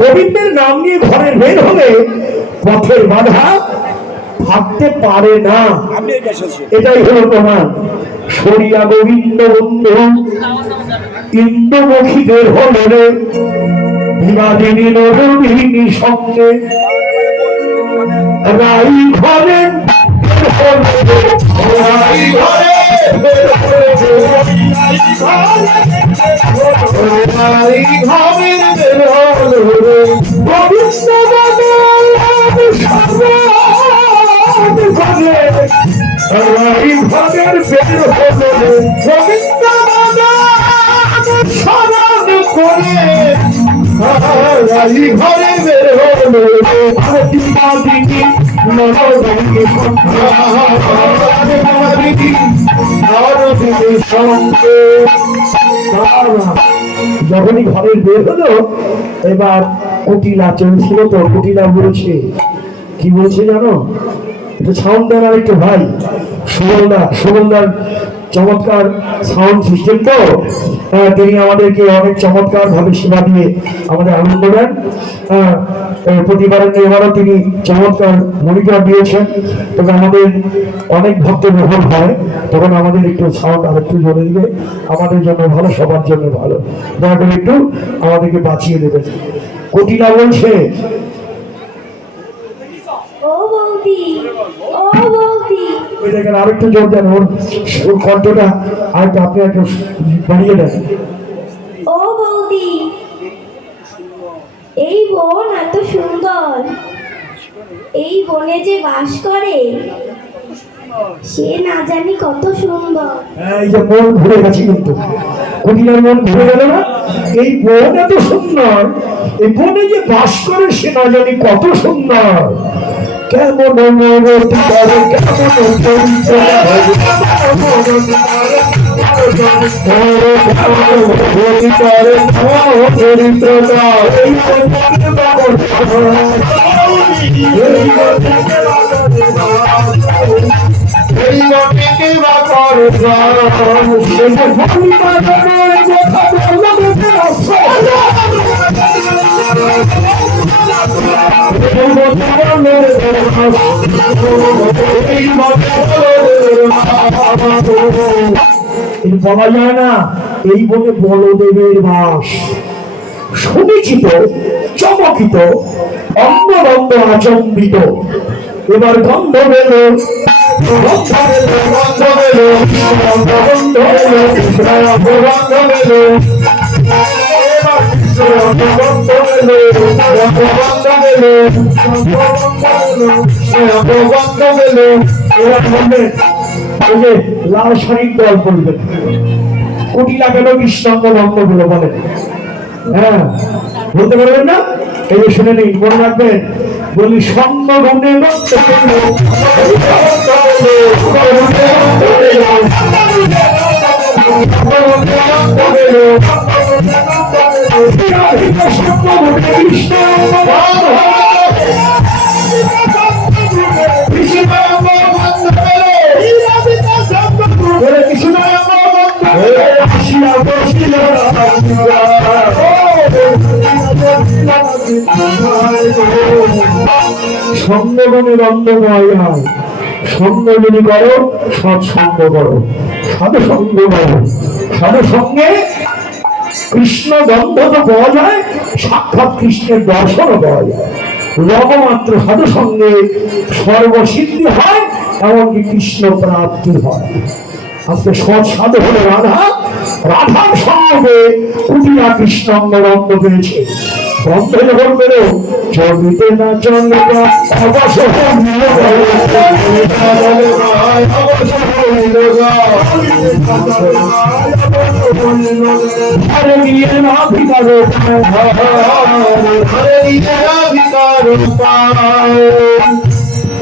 গোবিন্দের নাম নিয়ে ঘরে বের হলে পথের বাধা থাকতে পারে না। এটাই হলো প্রমাণ। সরিয়া গোবিন্দ বন্ধু ইন্দুমুখী বের হল রে, বিবাদিনী নরবিনী সঙ্গে রাই ঘরে রাই ঘরে ঘরে বের হলো যখনই ঘরের বের হলো, এবার কুটিলা চলছিল তো, কুটিলা বলছে, কি বলছে জানো? একটু সাউন্ড দেন আর একটু ভাই। সুবলদার চমৎকার সাউন্ড সিস্টেম তো, তিনি আমাদেরকে অনেক চমৎকার ভাবে সেবা দিয়ে আমাদের আনন্দ দেন। প্রতিবারের এবারও তিনি চমৎকার মনিটর দিয়েছেন। তবে আমাদের অনেক ভক্ত ব্যবহার হয়, তখন আমাদের একটু সাউন্ড আর একটু জোরে দিলে আমাদের জন্য ভালো, সবার জন্য ভালো। দয়া করে একটু আমাদেরকে বাঁচিয়ে দেবেন। কটিলা বলছে, আরেকটু জোর দেন, ওর কণ্ঠটা আরেকটু আপনি একটু বাড়িয়ে দেন। ও বৌদি, এই বন এত সুন্দর, এই বনে যে বাস করে সে না জানি কত সুন্দর। এই যে মন ঘুরে গেছে, কিন্তু কটিলার মন ঘুরে গেল না? এই বন এত সুন্দর, এই বনে যে বাস করে সে না জানি কত সুন্দর। কেমন মনতি করে, কেমন বলা যায় না। এই বনে বলদেবের বাস। সুনিচিত, চমকিত, অঙ্গরঙ্গ আচম্বিত। এবার গন্ধ বেল, লাল শাড়ির দল করবেন। কুটিলা গেল, কৃষ্ণাঙ্গ ভঙ্গ গুলো বলেন। হ্যাঁ, বলতে পারবেন না? এই শুনে নেই, মনে রাখবেন। বলি স্বর্ণ গুণে সঙ্গগুণের অন্ধময় হয়। সঙ্গ যদি করো, সৎসঙ্গ করো, সাধু সঙ্গ করো। সাধু সঙ্গে কৃষ্ণ গন্ধ তো পাওয়া যায়, সাক্ষাৎ কৃষ্ণের দর্শনও পাওয়া যায়। লবমাত্র সাধু সঙ্গে সর্বসিদ্ধি হয়, এমনকি কৃষ্ণ প্রাপ্তি হয়। আজকে সৎ সাধু হলো রাধা, রাধার সঙ্গে কুটিলা কৃষ্ণাঙ্গ রঙ্গ পেয়েছে। গন্ধ যখন পেলো, চলতে না চলে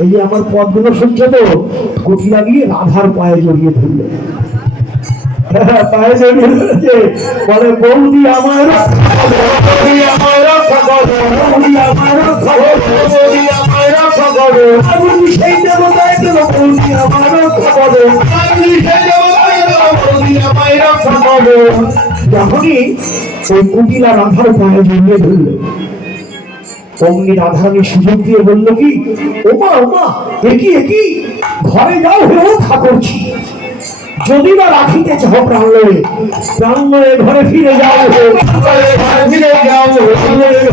এই যে আমার পদগুলো শুনছে তো, কুটিলা গিয়ে রাধার পায়ে জড়িয়ে ধরলো। পায়ে জড়িয়ে ধরেছে, বলে বৌদি আমার সেই দেবতায় গেল, বৌদি আমার যখনই ওই কুটিলা রাধার পায়ে জড়িয়ে ধরল, অমনি রাধারানী সুযোগ দিয়ে বলল কি, ওমা ওমা, একই একই, ঘরে যাও, হেও খা করছি। যদি বা রাখিতে চাও প্রাণলয়ে, প্রাণলয়ে ঘরে ফিরে যাও, ঘরে ফিরে যাও,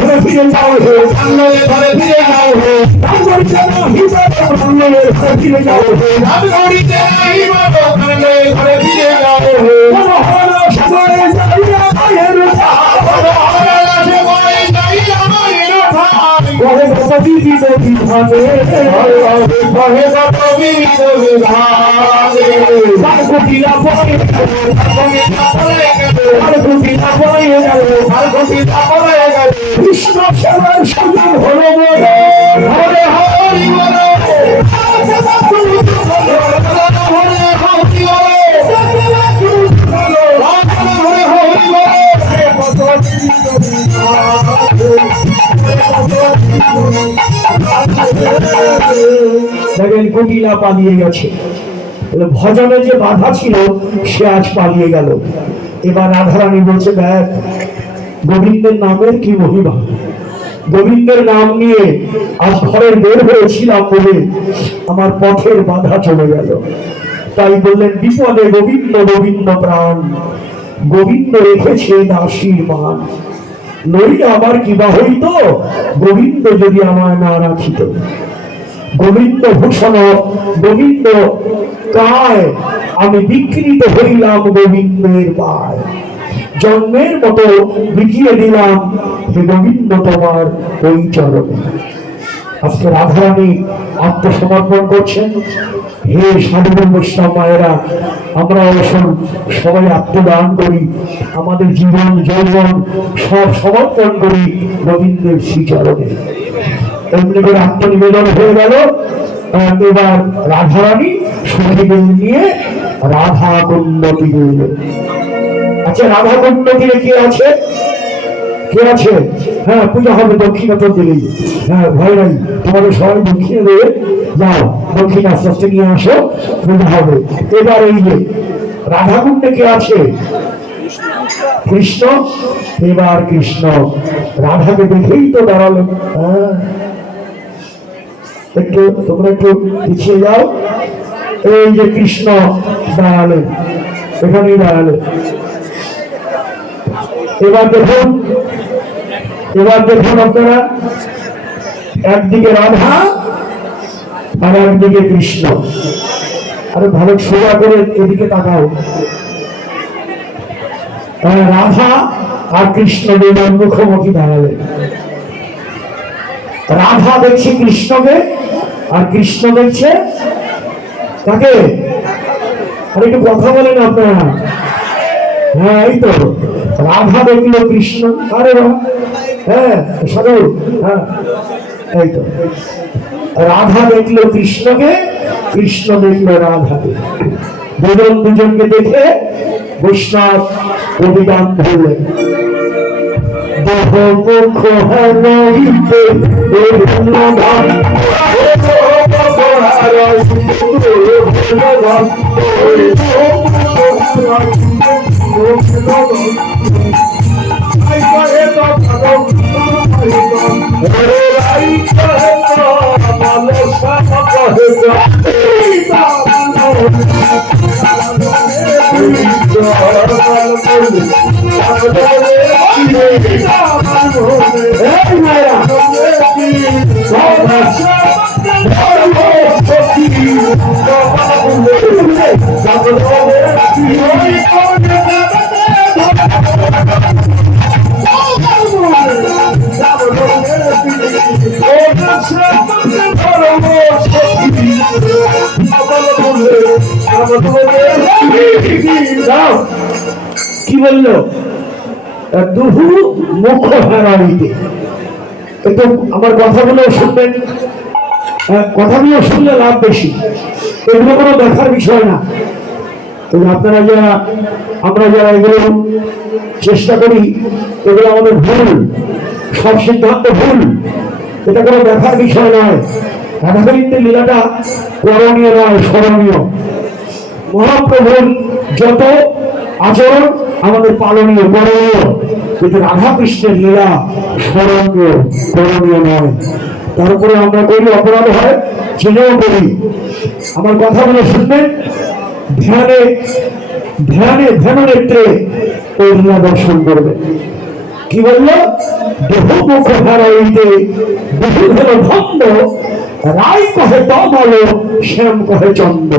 ঘরে ফিরে যাও, ঘরে ফিরে যাও, ঘরে ফিরে যাও, ঘরে কত বিবিধ বিধানে, ঘরে কত বিবিধ বিধানে, কুটিলা পড়ে গেল, কৃষ্ণ সেবার সুযোগ হলো বলে, হরে হরি বলে, দেখেন কুটিলা পালিয়ে গেছে। ভজনে যে বাধা ছিল সে আজ পালিয়ে গেল। এবার রাধারানী বলছে, দেখ গোবিন্দের নামের কি মহিমা, গোবিন্দের নাম নিয়ে আজ ঘরের বের হয়েছিলাম বলে আমার পথের বাধা চলে গেল। তাই বললেন, বিপদে গোবিন্দ গোবিন্দ প্রাণ, গোবিন্দ রেখেছে দাসীর মান, নইলে আমার কিবা হইত, গোবিন্দ যদি আমায় না রাখিত। গোবিন্দ ভূষণ গোবিন্দ কায়, আমি বিকৃত হইলাম গোবিন্দের পায়, জন্মের মতো বিকিয়ে দিলাম হে গোবিন্দ তোমার ওই চরণে। আজকে রাধারানী আত্মসমর্পণ করছেন। হে সাধু বৈষ্ণব মায়েরা, আমরা অবশ্য সবাই আত্মদান করি, আমাদের জীবন যৌবন সব সমর্পণ করি গোবিন্দের শ্রীচরণে। এমনি করে আত্মনিবেদন হয়ে গেল। এবার রাধারানী সুখদেব নিয়ে রাধা কুণ্ড তীরে এলেন। আচ্ছা, রাধা কুণ্ড তীরে কে আছে? কে আছে? হ্যাঁ, পূজা হবে দক্ষিণাতর দিলেই। হ্যাঁ, ভয় নাই, তোমাদের সবাই দক্ষিণে দেবে, যাও দক্ষিণ আস্তে আস্তে নিয়ে আসো, পূজা হবে। এবার এই যে রাধা কুণ্ডে কে আছে? কৃষ্ণ। এবার কৃষ্ণ রাধাকে দেখেই তো দাঁড়ালেন। হ্যাঁ, একটু তোমরা একটু পিছিয়ে যাও। এই যে কৃষ্ণ দাঁড়ালেন, এখানেই দাঁড়ালেন। এবার দেখুন, আপনারা, একদিকে রাধা আর একদিকে কৃষ্ণ। আরে ভালো সোজা করে এদিকে তাকাও। রাধা আর কৃষ্ণ দুজন মুখোমুখি দাঁড়ালেন। রাধা দেখছে কৃষ্ণকে আর কৃষ্ণ দেখছে কাকে? আর একটু কথা বলেন আপনারা। হ্যাঁ, এই তো রাধা দেখলো কৃষ্ণ, আরে হ্যাঁ সাধু, হ্যাঁ এই তো রাধা দেখলো কৃষ্ণকে, কৃষ্ণ দেখলো রাধাকে। দুজনকে দেখে বৈষ্ণব কবিগান ধরলেন। দেহ মুখ হইতে কি বললো? দুহু মুখ হারাইতে। কিন্তু আমার কথাগুলো শুনবেন, কথাগুলো শুনলে লাভ বেশি, এগুলো কোনো দেখার বিষয় না। আপনারা যারা, আমরা যারা এগুলো চেষ্টা করি, এগুলো আমাদের ভুল, সব সিদ্ধান্ত ভুল, এটা কোনো দেখার বিষয় নয়। রাধাগোবিন্দের লীলাটা করণীয় নয়, স্মরণীয়। মহাপ্রভুর যত আচরণ আমাদের পালনীয়, করণীয়। কিন্তু রাধা কৃষ্ণের লীলা স্মরণীয় করণীয় নয়। তারপরে আমরা করি অপরাধ হয়, জেনেও করি। আমার কথাগুলো শুনবেন, ধ্যানে ধ্যানে ধ্যান নেত্রে ওই লীলা দর্শন করবে। কি বললো? বহু মুখ হারাইতে বহু হল ভণ্ড, রায় কহে তমাল শ্যাম কহে চন্দ।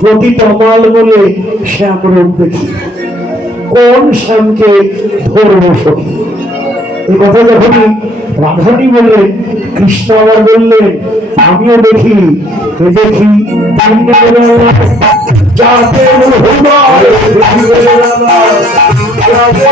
প্রতি তমাল বলে শ্যাম রূপ দেখি, কোন শ্যামকে ধরব সখী। এই কথা যখনই রাধানী বলে, কৃষ্ণ আবার বললেন আমিও দেখি। দেখি যাতে হৃদয় দেখি বলে রাধা, যাতে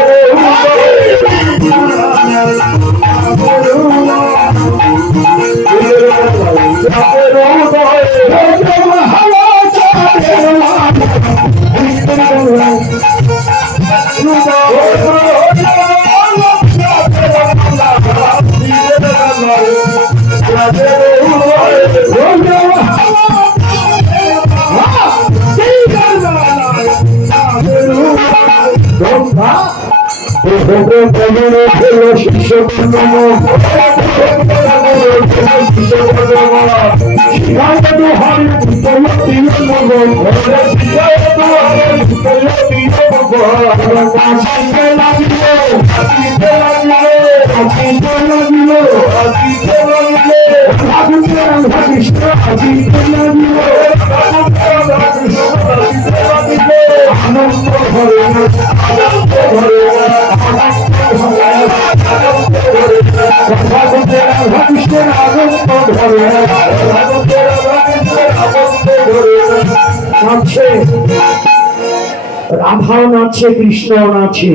রাধাও নাচছে, কৃষ্ণ নাচে।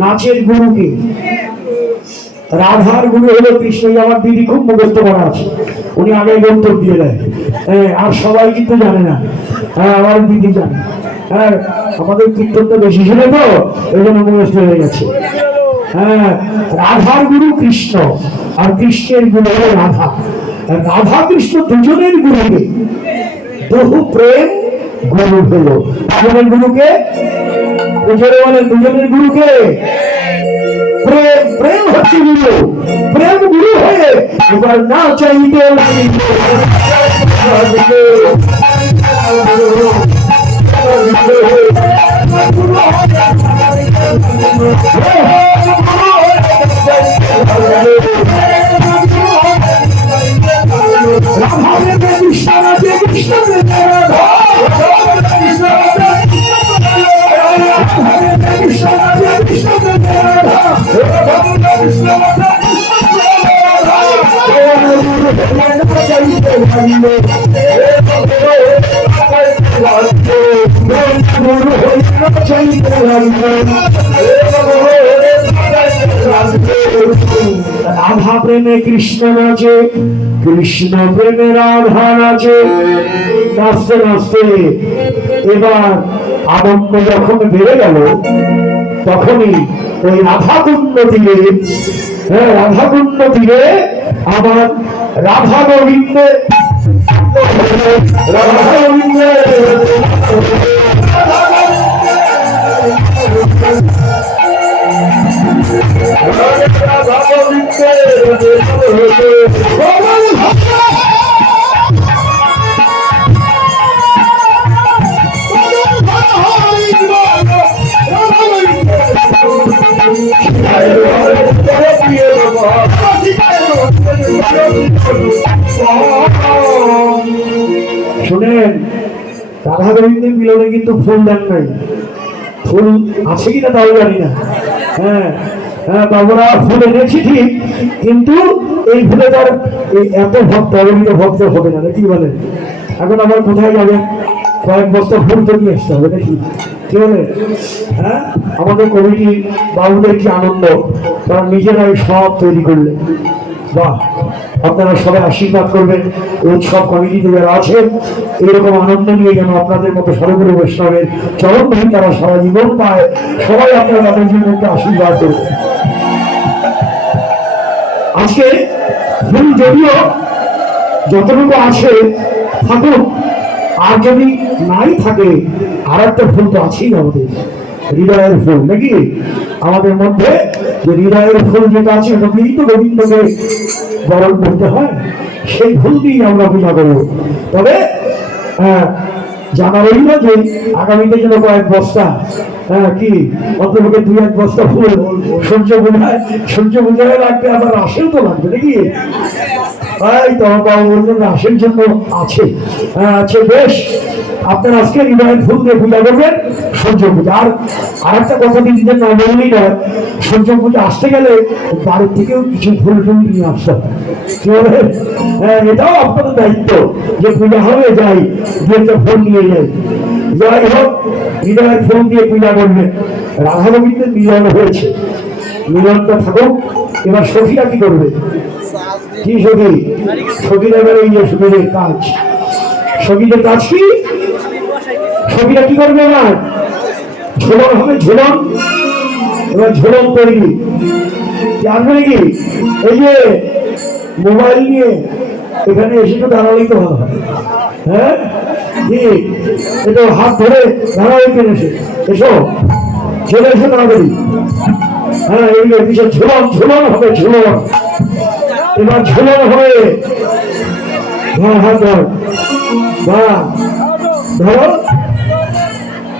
নাচের গুরুকে, রাধার গুরু হলো কৃষ্ণ। আমার দিদি খুব মুখস্থ করা আছে, উনি আগে গন্তর দিয়ে দেয়। হ্যাঁ, আর সবাই কিন্তু জানে না। হ্যাঁ, আমার দিদি জানে। হ্যাঁ, আমাদের কীর্তনটা বেশি ছিল তো এই জন্য মুখস্থ হয়ে গেছে। হ্যাঁ, রাধার গুরু কৃষ্ণ আর কৃষ্ণের গুরু হলো রাধা। রাধা কৃষ্ণ দুজনের গুরুকে বহু প্রেম গুরু হলো। দুজনের গুরুকে দুজনের গুরুকে প্রেম, প্রেম হচ্ছে গুরু। প্রেম গুরু হয়ে এবার না চাইতে রাধা প্রেমে কৃষ্ণ নাচে, কৃষ্ণ প্রেমে রাধা নাচে। নাচতে নাচতে এবার আনন্দ যখন বেড়ে গেল, তখনই ওই রাধাকুণ্ড তীরে, হ্যাঁ রাধাকুণ্ড তীরে আবার রাধা গোবিন্দে রাধা গোবিন্দে শুনেন, রাধা গোবিন্দের মিলনে কিন্তু ফুল দেন নাই। ফুল আছে কিনা তাও জানি না। হ্যাঁ হ্যাঁ, বাবুরা ফুল এনেছি ঠিক, কিন্তু এই ফুলে তার এত ভক্ত অবনীত ভক্ত হবে না, কি বলেন? এখন আবার কোথায় যাবে? কয়েক বস্তা ফুল তো নিয়ে আসতে হবে নাকি? কি বলে? হ্যাঁ, আমাদের কমিটির বাবুদের কি আনন্দ, তারা নিজেরাই সব তৈরি করলেন। বাহ, আপনারা সবাই আশীর্বাদ করবেন উৎসব কমিটিতে যারা আছেন, এরকম আনন্দ নিয়ে যেন আপনাদের মতো সর্বগুরু বৈষ্ণবের চরণ ধরে তারা সারা জীবন পায়। সবাই আপনারা তাদের জন্য একটা আশীর্বাদ করবেন। আজকে ফুল যদিও যতটুকু আছে থাকুক, আর যদি নাই থাকে আর একটা ফুল তো আছেই আমাদের, হৃদয়ের ফুল নাকি? আমাদের মধ্যে যে হৃদয়ের ফুল যেটা আছে ওটা দিয়েই তো গোবিন্দকে বরণ করতে হয়, সেই ফুল দিয়েই আমরা পূজা করবো। তবে জানা রইল যে আগামীতে যেন কয়েক বস্তা কি অন্তপক্ষে 2-1 বস্তা ফুল সূর্য পূজায় লাগবে, আবার রাশেও তো লাগবে নাকি? তাই তো বাবু বললেন রাশের জন্য আছে। আচ্ছা বেশ, আপনার আজকে হৃদয়ের ফুল দিয়ে পূজা করবেন সূর্য পূজা। আর একটা কথা দিদিদের না বললেই নয়, সূর্য পূজা আসতে গেলে বাড়ির থেকেও কিছু ফুল টুল নিয়ে আসতে হবে, কি বলে? এটাও আপনাদের দায়িত্ব যে পূজা হবে যাই দিয়ে একটা ফুল নিয়ে যাই। যাই হোক, হৃদয়ের ফুল দিয়ে পূজা করবেন। রাধা গোবিন্দের মিলন হয়েছে, মিলনটা থাকুক। এবার সখীরা কি করবে? কি সখী? সখীরা এবার এই যে সখীদের কাজ, সখীদের কাজ কি? সখীরা কি করবে? এবার ঝোলন হবে, ঝোলন। এবার ঝোলন তৈরি জানবে নাকি? এই যে মোবাইল নিয়ে এখানে এসে তো দাঁড়ালেই তো ভালো হয়। হ্যাঁ কি এটা হাত ধরে দাঁড়াই কেন? এসো, চলে এসো তাড়াতাড়ি। হ্যাঁ এই বিশেষ ঝুলন, ঝুলন হবে, ঝুলন। এবার ঝুলন হবে। হাত ধর, ধরো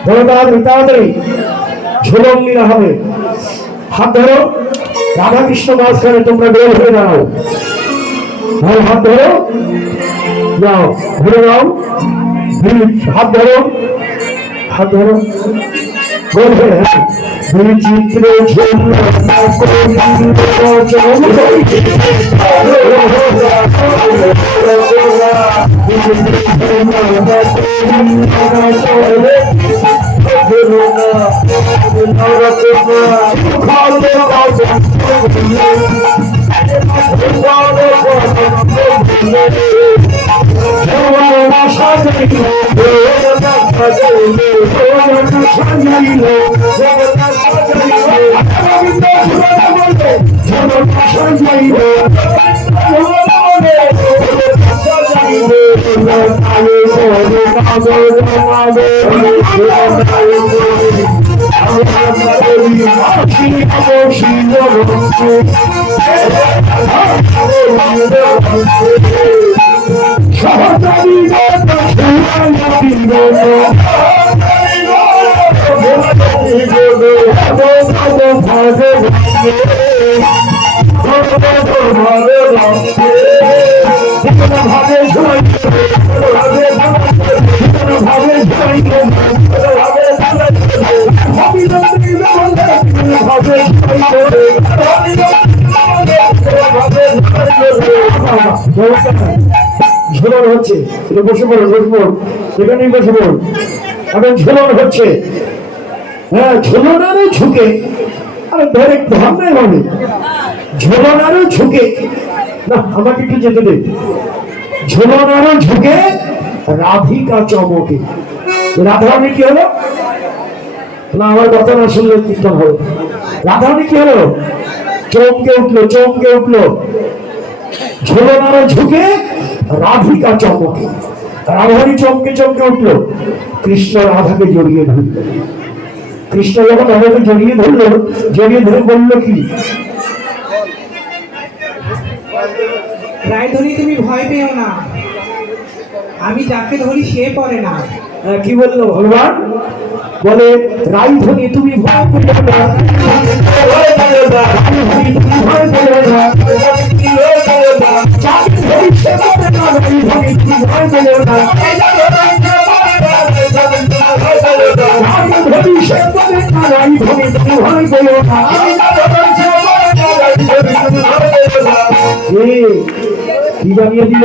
ধরো তাড়াতাড়ি তাড়াতাড়ি, ঝুলন নিয়ে হবে। হাত ধরো, রাধা কৃষ্ণ মাঝখানে তোমরা বের হয়ে দাঁড়াও। হ্যাঁ হাত ধরো, যাও ঘুরে যাও, হাত ধরো, হাত ধরো, গোল হয়ে। হ্যাঁ বিচিত্র ঝুলন হচ্ছে। এটা বসে পড়ো, বসে পড়ো, এখানেই বসে পড়ো। এখন ঝুলন হচ্ছে। হ্যাঁ ঝুলনারও ঝুঁকে, আরে ধরে ভাবনাই হবে, ঝুলনারও ঝুঁকে না, আমাকে একটু যেতে দে। ঝুলনারও ঝুঁকে রাধিকা চমকে। রাধারানী কি হলো না? আমার কথা না শুনলে কীর্তন হবে। রাধারানী কি হলো? চমকে উঠলো, চমকে উঠলো। ঝুলনারও ঝুঁকে রাধিকা চমকে। রাধারানী চমকে চমকে উঠলো। কৃষ্ণ রাধাকে জড়িয়ে ধরল। কৃষ্ণ যখন রাধাকে জড়িয়ে ধরলো, জড়িয়ে ধরে বললো কি? রায়ধনী তুমি ভয় পেও না, আমি যাকে ধরি সে পড়ে না। কি বললো ভগবান? বলে রায়ধনী তুমি ভয় পেও না, ভয় পেও না, যাকে ধরি সে পড়ে না, রায়ধনী তুমি ভয় পেও না, রায়ধনী সে পড়ে না, রায়ধনী তুমি ভয় পেও না। কি জানিয়ে দিল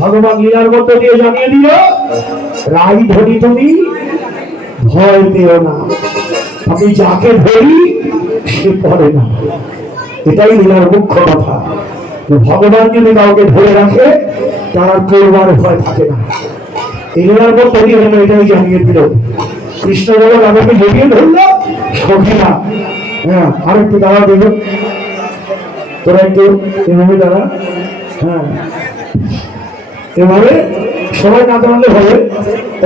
ভগবান? লীলার মধ্য দিয়ে জানিয়ে দিল রায়ধনী তুমি ভয় পেও না, আমি যাকে ধরি সে পড়ে না। এটাই লীলার মুখ্য কথা। ভগবান যদি কাউকে ধরে রাখে তার করবার ভয় থাকে না। এই লীলার মধ্য দিয়ে এটাই জানিয়ে দিল। কৃষ্ণ যখন আমাকে জড়িয়ে ধরলো, সখীরা হ্যাঁ আরেকটু দাঁড়া দেব, তোরা একটু এভাবে দাঁড়া। হ্যাঁ এভাবে সবাই না দাঁড়ালে হবে।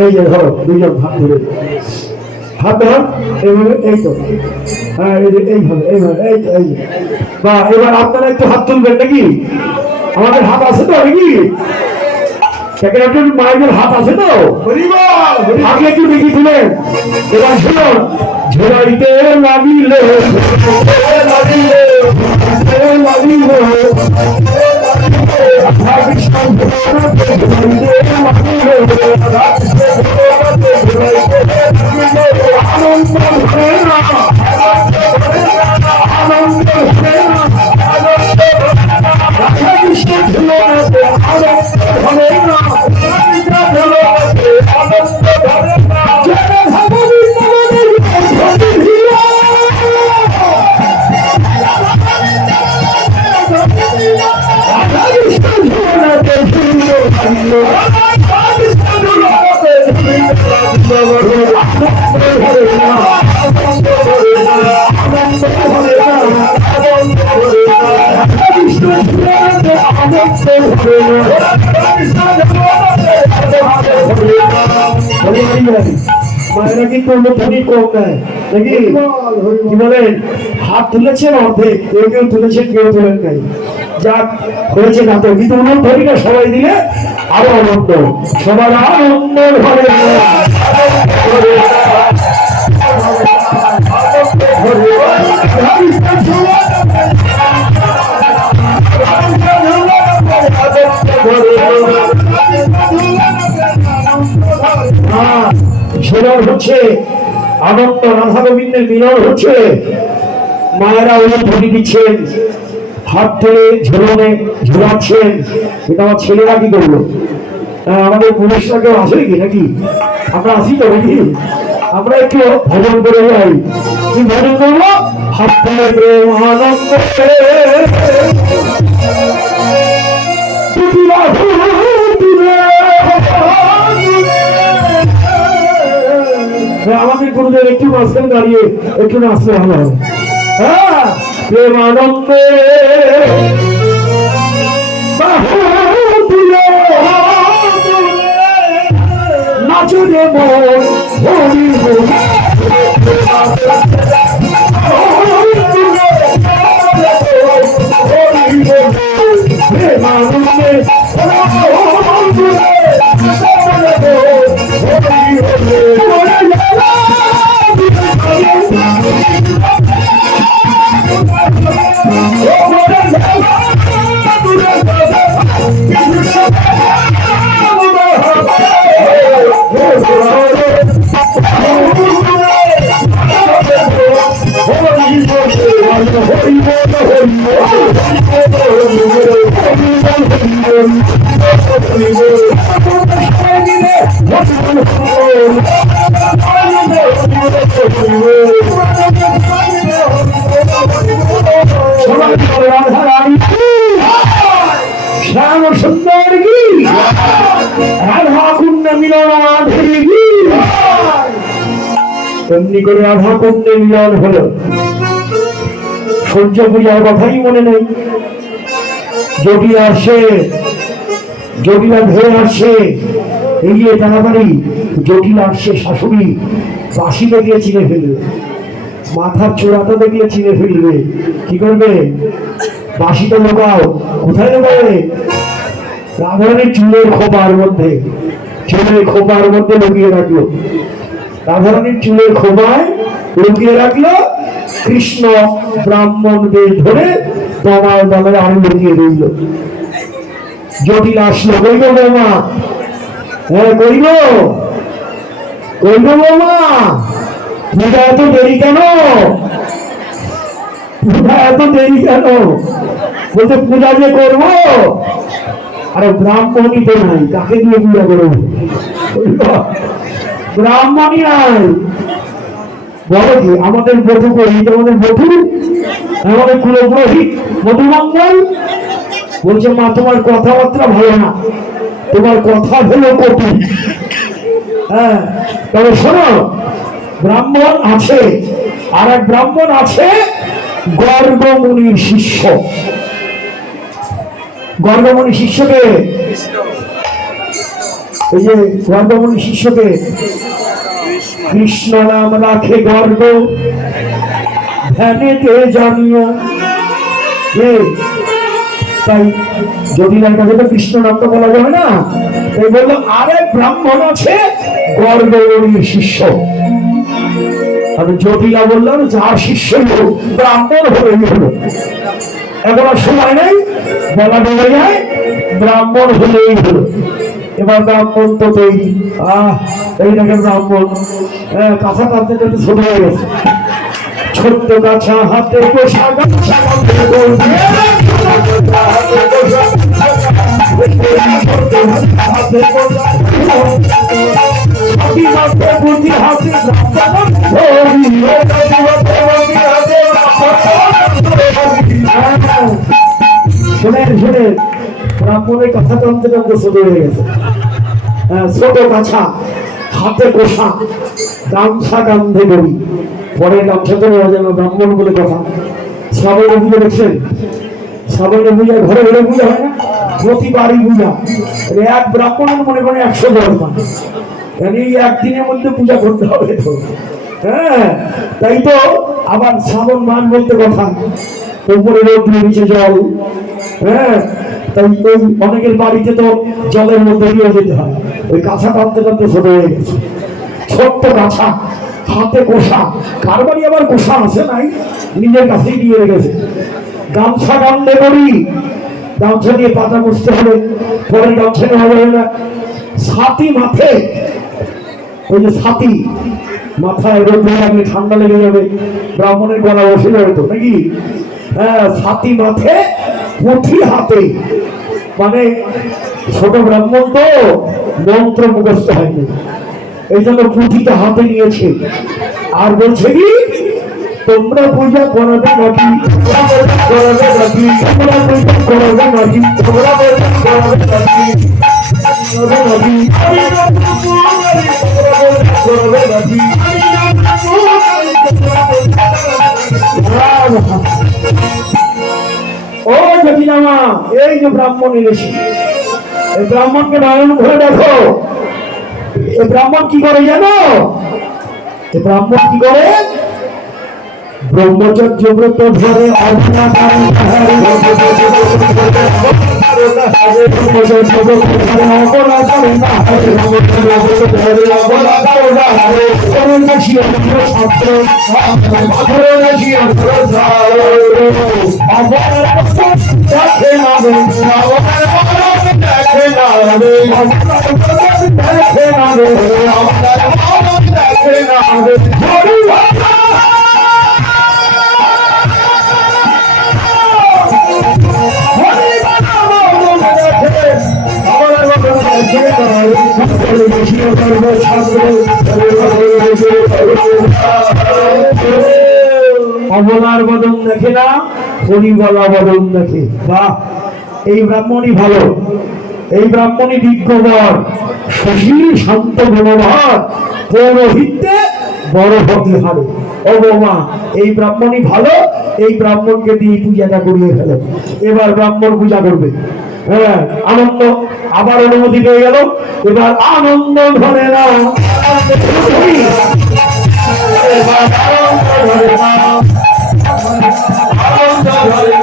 এই যে ধরো দুজন হাত ধরে, হাত ধর, এইভাবে, এই তো, হ্যাঁ এইভাবে এইভাবে, এই তো, এই বা এবার আপনারা একটু হাত তুলবেন নাকি? আমাদের হাত আছে তো নাকি? মায়ের হাত আছে তো? থাকলে একটু দেখি তুলেন। এবার শুনুন, ঝোলাইতে লাগিলে লাগিলে লাগিলে আনন্দ ধরে না, আনন্দ ধরে না, রাধা কৃষ্ণ ঝুলনাতে আনন্দ ধরে না, রাধা ঝুলনাতে আনন্দ ধরে না। জয় ভগবীন্দ ধরে ছিল। রাধা কৃষ্ণ ঝুলনাতে ঝুলিল ছিল, রাধা কৃষ্ণ ঝুলনাতে ঝুলিল ছিল। আনন্দ ধরে না, আনন্দ ধরে না, আনন্দ ধরে না, আনন্দ ধরে না। রাধা কৃষ্ণ ঝুলনাতে আনন্দ ধরে না, রাধা কৃষ্ণ ঝুলনাতে আনন্দ ধরে না। মায়েরা কিন্তু অনুধ্বনি কম দেয় নাকি? কি বলেন? হাত তুলেছেন অর্ধেক, কেউ কেউ তুলেছেন, কেউ তোলেন নাই। যাক, হয়েছে না তো, কিন্তু অনুধ্বনিটা সবাই দিলে আরো আনন্দ, সবার আনন্দ ধরে না, আনন্দ ধরে না, আনন্দ ধরে না। রাধা কৃষ্ণ ঝুলনাতে আনন্দ ধরে না। ঝোলন হচ্ছে আনন্দ, রাধা গোবিন্দের মিলন হচ্ছে। মায়েরা অনুধ্বনি দিচ্ছেন, হাত তুলে ঝোলনে ঝোলাচ্ছেন। এটা আমার ছেলেরা কি করলো? আমাদের পুরুষরা কেউ আসে কি নাকি? আমরা আসি তো নাকি? আমরা একটু ভজন করে যাই। কি ভজন করবো? হাত তুলে প্রেম আনন্দ আমাদের গুরুদেব একটু মাঝখানে দাঁড়িয়ে একটু নাচলে ভালো হবে। হ্যাঁ, প্রেম আনন্দে নাচো রে মন, হরি হরি প্রেম আনন্দে শ্যাম সুন্দর কি রাধা কুণ্ড মিলন মাধুরী কি। এমনি করে রাধা কুণ্ডে মিলন হলো। সূর্য পূজার কথাই মনে নেই। জটিল আসে, জটিলা ধেয়ে আসে, এগিয়ে তাড়াতাড়ি জটিল আসছে। শাশুড়ি বাসি দেখলে চিনে ফেলবে, মাথার চোরাটা দেখলে চিনে ফেলবে। কি করবে? বাসিটা লোকাও। কোথায় লোকাবে? রাধারানীর চুলের খোপার মধ্যে, চুলের খোপার মধ্যে লুকিয়ে রাখলো। রাধারানীর চুলের খোপায় লুকিয়ে রাখলো। কৃষ্ণ ব্রাহ্মণদের ধরে দমায় দমায় আরো লুকিয়ে রইল। জটিল আসলো, কইব বৌমা, হ্যাঁ কইব, কইব বৌমা, পূজা এত দেরি কেন? পূজা এত দেরি কেন? বলতে পূজা যে করবো, আরে ব্রাহ্মণই তো নাই, কাকে দিয়ে পূজা করবো? ব্রাহ্মণই নাই। বলো কি আমাদের বধূ করি? আমাদের বধূ, আমাদের কুলপুরোহিত মধুমঙ্গল বলছে, মা তোমার কথাবার্তা ভালো না, তোমার কথা হলো কটু। হ্যাঁ, তবে শোনো, ব্রাহ্মণ আছে, আর এক ব্রাহ্মণ আছে গর্গমুনির শিষ্য। গর্গমুনি শিষ্যকে, এই যে গর্গমুনি শিষ্যকে কৃষ্ণ নাম রাখে গর্ব ধ্যানেতে জানিয়া। তাই জটিলার কাছে তো কৃষ্ণ নাম তো বলা যাবে না, তাই বললো আরে ব্রাহ্মণ আছে গর্গরীর শিষ্য। আমি জটিলা বললাম যার শিষ্য ব্রাহ্মণ হলেই হলো, এখন আর সময় নেই, বলা বলে যায় ব্রাহ্মণ হলেই হলো। এবার ব্রাহ্মণ তো তৈরি, এই দেখেন ব্রাহ্মণ কাঁচা কাঁদতে কাঁদতে ছোট হয়ে গেছে, ছোট্ট গাছা হাতে পোষা গাছা কাঁদতে করবে শোনেন শোনেন, ব্রাহ্মণের কথা টানতে টানতে ছোট হয়ে গেছে, ছোট গাছা হাতে পোষা গামছা কান্ধে গড়ি, পরে গামছা তো নেওয়া যাবে ব্রাহ্মণ বলে কথা। শ্রাবণে পুজো দেখছেন, শ্রাবণে পূজায় ঘরে ঘরে পূজা হয় না, প্রতিবারই পূজা, এক ব্রাহ্মণের মনে করে 100 ধর্মান, এই একদিনের মধ্যে পূজা করতে হবে তো। তাই তো আবার শ্রাবণ মাস বলতে কথা, উপরে রোদ নিচে জল, তাই ওই অনেকের বাড়িতে তো জলের মধ্যে দিয়ে যেতে হয়, ওই কাঁচা টানতে টানতে ছোট হয়ে গেছে, ছোট্ট কাঁচা হাতে কোষা, কার বাড়ি আবার কোষা আছে নাই, নিজের কাছেই দিয়ে রেখেছে, গামছা কান্দে করি, গামছা দিয়ে পাতা মুছতে হবে, পরে গামছা নেওয়া যাবে না, ছাতি মাথে, ওই যে ছাতি মাথায় রোদ লাগলে ঠান্ডা লেগে যাবে, ব্রাহ্মণের গলা বসে যাবে তো নাকি, ছাতি মাথে পুঁথি হাতে, মানে ছোট ব্রাহ্মণ তো মন্ত্র মুখস্থ হয়নি, এই জন্য পুঁথিটা হাতে নিয়েছে, আর বলছে কি তোমরা পূজা করাবে নাকি, করাবে নাকি, তোমরা পূজা করাবে নাকি, তোমরা পূজা করাবে নাকি, করবে নাকি। ও জটিলামা, এই যে ব্রাহ্মণ এনেছি, এই ব্রাহ্মণকে নয়ন ধরে দেখো, এই ব্রাহ্মণ কি করে জানো, এই ব্রাহ্মণ কি করে, ব্রহ্মচর্য ব্রত ধরে অবলার বদন দেখে না, হরিবলা বদন দেখে। বাহ, এই ব্রাহ্মণই ভালো, এই ব্রাহ্মণই বিজ্ঞবর, সুশীল শান্ত গুণধর, পৌরোহিত্যে বড় ভক্তি হারে। ও বৌমা, এই ব্রাহ্মণই ভালো, এই ব্রাহ্মণকে দিয়ে পূজাটা করিয়ে ফেলো। এবার ব্রাহ্মণ পূজা করবে, আনন্দ, আবার অনুমতি পেয়ে গেল, এবার আনন্দ ধরে নাও, আনন্দ ধরে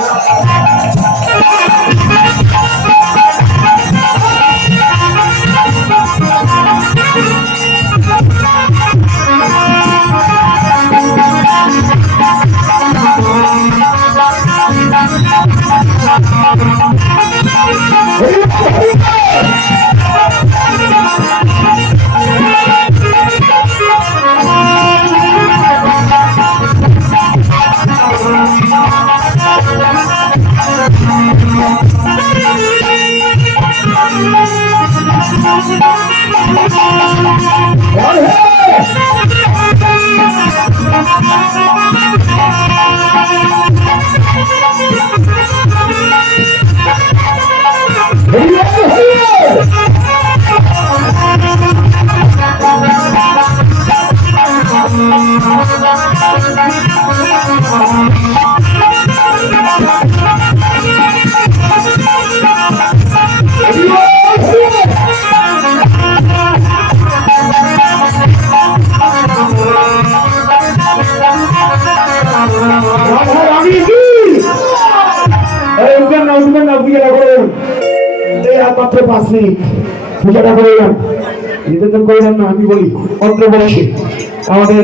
উঠবেন না, পূজাটা করে যান। এই আর মাত্র 5 মিনিট পূজাটা করে যান। নিবেদন করে যান না, আমি বলি অন্ধ্র বর্ষে আমাদের